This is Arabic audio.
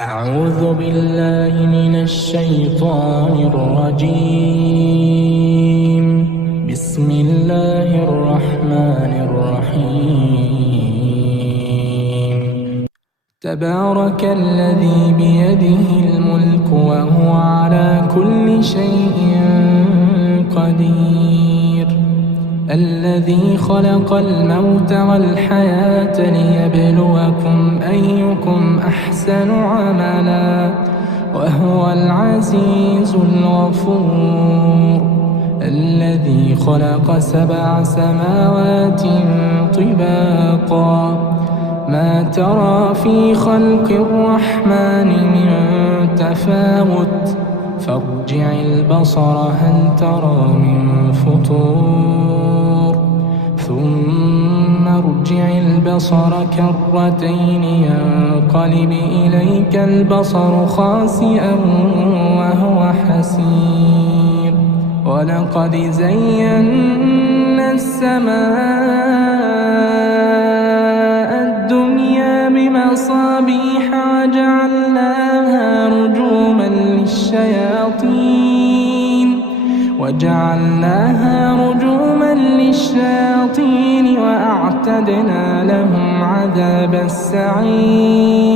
أعوذ بالله من الشيطان الرجيم. بسم الله الرحمن الرحيم. تبارك الذي بيده الملك وهو على كل شيء قدير. الذي خلق الموت والحياة ليبلوكم أيكم أحسن عملا وهو العزيز الغفور. الذي خلق 7 سماوات طباقا ما ترى في خلق الرحمن من تفاوت فارجع البصر هل ترى من فطور ثم ارجع البصر كرتين ينقلب إليك البصر خاسئا وهو حسير. ولقد زينا السماء الدنيا بمصابيح وجعلناها رجوما للشياطين وأعتدنا لهم عذاب السعير.